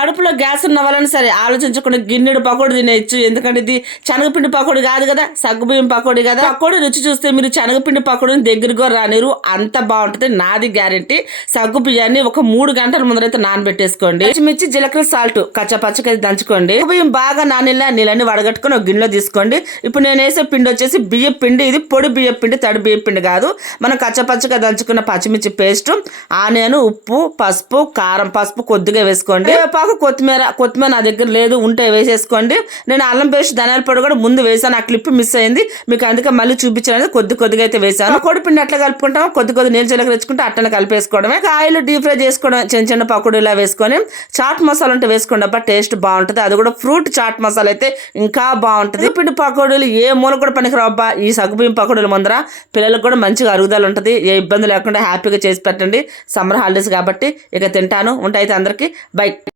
కడుపులో గ్యాస్ ఉన్న వాళ్ళని సరే ఆలోచించకుండా గిన్నెడు పకోడీ తినేయచ్చు. ఎందుకంటే ఇది శనగపిండి పకోడీ కాదు కదా, సగ్గుబియ్యం పకోడీ కదా. పకోడీ రుచి చూస్తే మీరు శనగపిండి పకోడీని దగ్గరగా రానిరు, అంత బాగుంటుంది, నాది గ్యారెంటీ. సగ్గు బియ్యాన్ని ఒక 3 గంటల ముందరైతే నానబెట్టేసుకోండి. పచ్చిమిర్చి, జీలకర్ర, సాల్ట్ కచ్చపచ్చకైతే దంచుకోండి. బియ్యం బాగా నానిలా నీళ్ళని వడగట్టుకుని ఒక గిన్నెలో తీసుకోండి. ఇప్పుడు నేను వేసే పిండి వచ్చేసి బియ్య పిండి. ఇది పొడి బియ్య పిండి, తడి బియ్య పిండి కాదు. మనం కచ్చపచ్చగా దంచుకున్న పచ్చిమిర్చి పేస్ట్, ఆనియన్, ఉప్పు, పసుపు, కారం, పసుపు కొద్దిగా వేసుకోండి. కొత్తిమీర నా దగ్గర లేదు, ఉంటే వేసేసుకోండి. నేను అల్లం పేస్ట్, ధనియాల పొడి కూడా ముందు వేసాను, ఆ క్లిప్ మిస్ అయింది మీకు, అందుకే మళ్ళీ చూపించాను. కొద్దిగా అయితే వేసాను. పకోడీ పిండి అట్లా కలుపుకుంటాం, కొద్ది నీళ్ళు జీలకర్ర తెచ్చుకుంటే అట్లనే కలిపేసుకోవడమే. ఆయిల్ డీప్ ఫ్రై చేసుకోవడం, చిన్న పకోడీలా వేసుకొని చాట్ మసాలా ఉంటే వేసుకోండి, అబ్బా టేస్ట్ బాగుంటుంది. అది కూడా ఫ్రూట్ చాట్ మసాలా అయితే ఇంకా బాగుంటుంది. పిండి పకోడీలు ఏ మూల కూడా పనికిరావబ్బా, ఈ సగ్గుబియ్యం పకోడీల ముందర పిల్లలకు కూడా మంచిగా అరుగుదల ఉంటుంది. ఏ ఇబ్బంది లేకుండా హ్యాపీగా చేసి పెట్టండి. సమ్మర్ హాలిడేస్ కాబట్టి ఇక తింటాను. ఉంటాయితే అందరికీ బై.